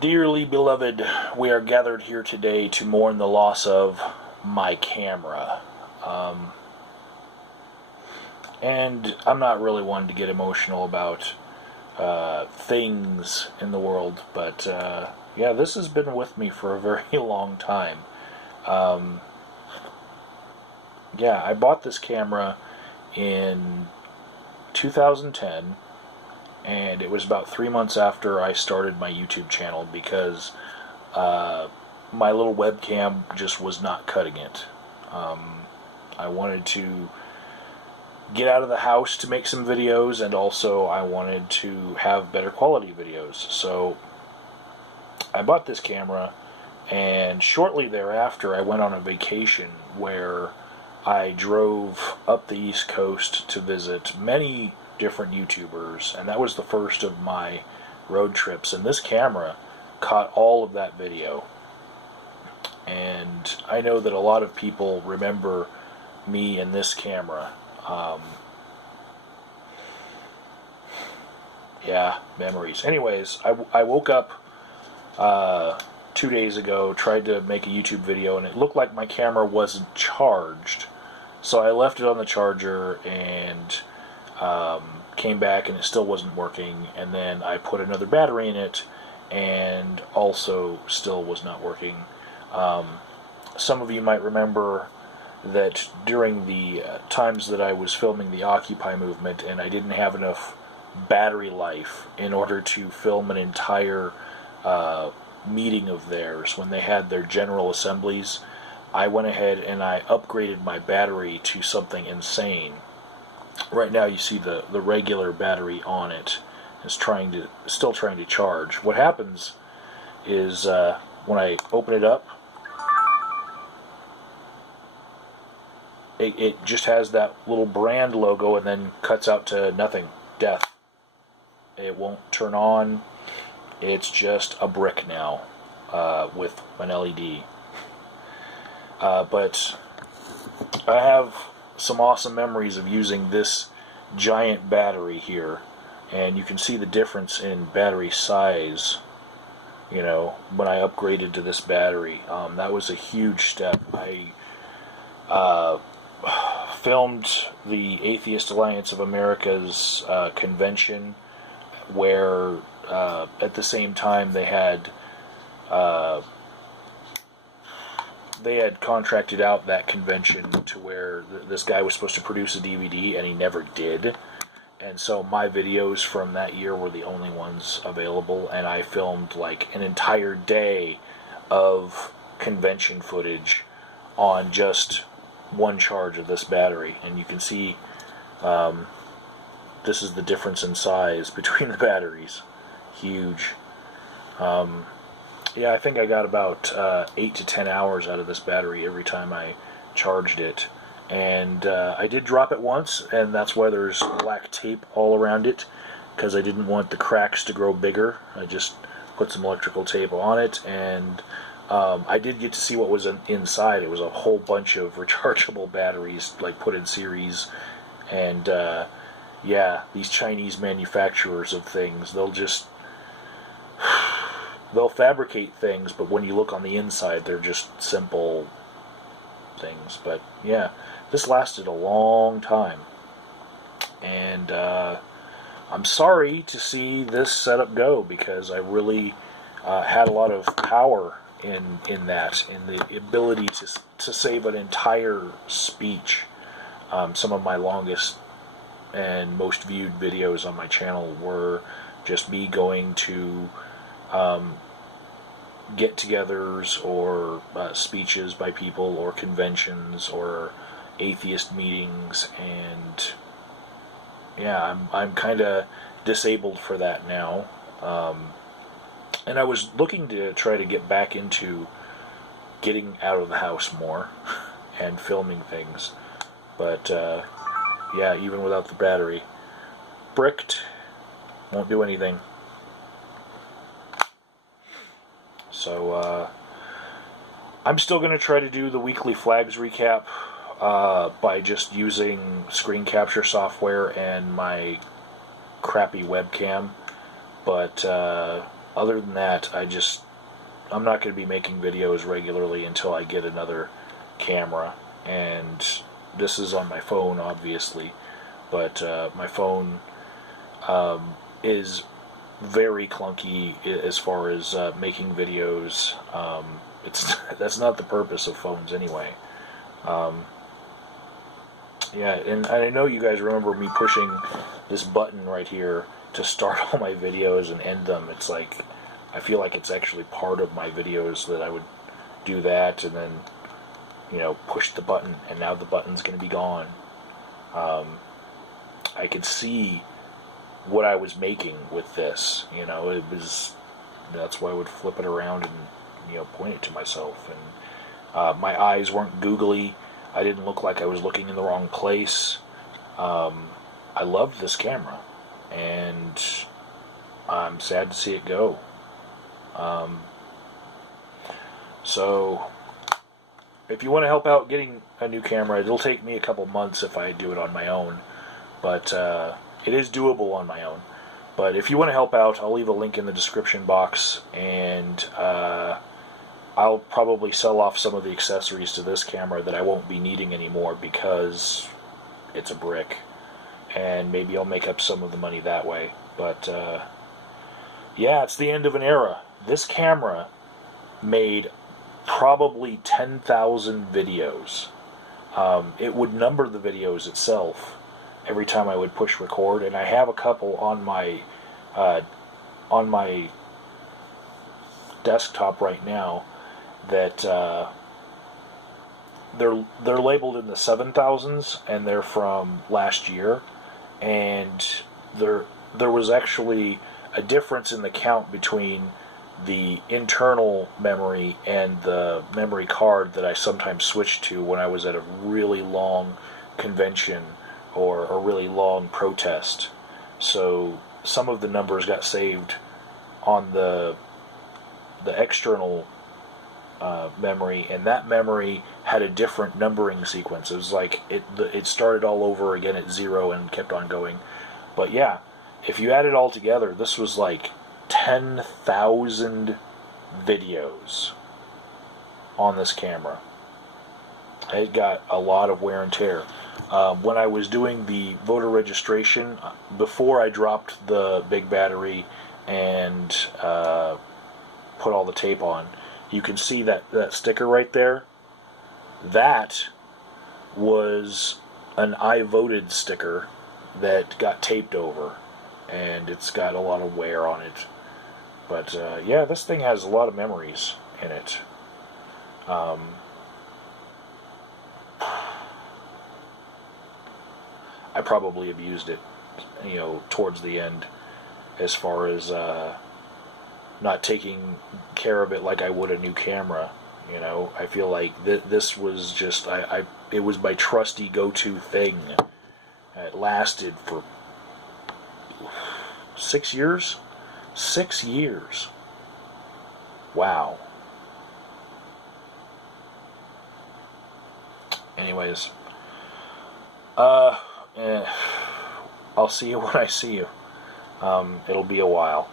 Dearly beloved, we are gathered here today to mourn the loss of my camera. Um, and I'm not really one to get emotional about things in the world, but yeah, this has been with me for a very long time. Um, yeah, I bought this camera in 2010, and it was about 3 months after I started my YouTube channel because my little webcam just was not cutting it. I wanted to get out of the house to make some videos, and also I wanted to have better quality videos. So I bought this camera, and shortly thereafter I went on a vacation where I drove up the East Coast to visit many different YouTubers, and that was the first of my road trips, and this camera caught all of that video. And I know that a lot of people remember me and this camera. Yeah, memories. Anyways, I woke up 2 days ago, tried to make a YouTube video, and it looked like my camera wasn't charged. So I left it on the charger and came back, and it still wasn't working. And then I put another battery in it, and also still was not working. Some of you might remember that during the times that I was filming the Occupy movement and I didn't have enough battery life in order to film an entire meeting of theirs when they had their general assemblies, I went ahead and I upgraded my battery to something insane. Right now you see the regular battery on it is still trying to charge. What happens is when I open it up, it just has that little brand logo and then cuts out to nothing. Death. It won't turn on. It's just a brick now with an LED. But I have some awesome memories of using this giant battery here, and you can see the difference in battery size. You know, when I upgraded to this battery, that was a huge step. I filmed the Atheist Alliance of America's convention, where at the same time they had contracted out that convention to where this guy was supposed to produce a DVD, and he never did. And so my videos from that year were the only ones available, and I filmed like an entire day of convention footage on just one charge of this battery. And you can see this is the difference in size between the batteries. Huge. Yeah, I think I got about 8 to 10 hours out of this battery every time I charged it. And I did drop it once, and that's why there's black tape all around it, because I didn't want the cracks to grow bigger. I just put some electrical tape on it, and I did get to see what was inside. It was a whole bunch of rechargeable batteries, like put in series. And yeah, these Chinese manufacturers of things, they'll fabricate things, but when you look on the inside, they're just simple things. But yeah, this lasted a long time, and I'm sorry to see this setup go, because I really had a lot of power in the ability to save an entire speech. Some of my longest and most viewed videos on my channel were just me going to get-togethers or speeches by people or conventions or atheist meetings, and yeah, I'm kind of disabled for that now. And I was looking to try to get back into getting out of the house more and filming things, but yeah, even without the battery, bricked, won't do anything. So I'm still going to try to do the weekly flags recap by just using screen capture software and my crappy webcam. But other than that, I'm not going to be making videos regularly until I get another camera. And this is on my phone, obviously, but my phone is very clunky as far as making videos. That's not the purpose of phones anyway. Yeah, and I know you guys remember me pushing this button right here to start all my videos and end them. It's like, I feel like it's actually part of my videos that I would do that and then, push the button, and now the button's going to be gone. I could see what I was making with this. That's why I would flip it around and, point it to myself. And my eyes weren't googly. I didn't look like I was looking in the wrong place. I loved this camera, and I'm sad to see it go. So, if you want to help out getting a new camera, it'll take me a couple months if I do it on my own, but it is doable on my own. But if you want to help out, I'll leave a link in the description box, and I'll probably sell off some of the accessories to this camera that I won't be needing anymore because it's a brick, and maybe I'll make up some of the money that way. But yeah, it's the end of an era. This camera made probably 10,000 videos. It would number the videos itself every time I would push record, and I have a couple on my desktop right now that they're labeled in the 7,000s, and they're from last year, and there was actually a difference in the count between the internal memory and the memory card that I sometimes switched to when I was at a really long convention or a really long protest. So some of the numbers got saved on the external memory, and that memory had a different numbering sequence. It was like it started all over again at 0 and kept on going. But yeah, if you add it all together, this was like 10,000 videos on this camera. It got a lot of wear and tear. When I was doing the voter registration, before I dropped the big battery and put all the tape on, you can see that sticker right there. That was an I voted sticker that got taped over, and it's got a lot of wear on it. But yeah, this thing has a lot of memories in it. I probably abused it, towards the end, as far as not taking care of it like I would a new camera. I feel like this was just it was my trusty go-to thing. It lasted for 6 years. 6 years. Wow. Anyways, I'll see you when I see you. It'll be a while.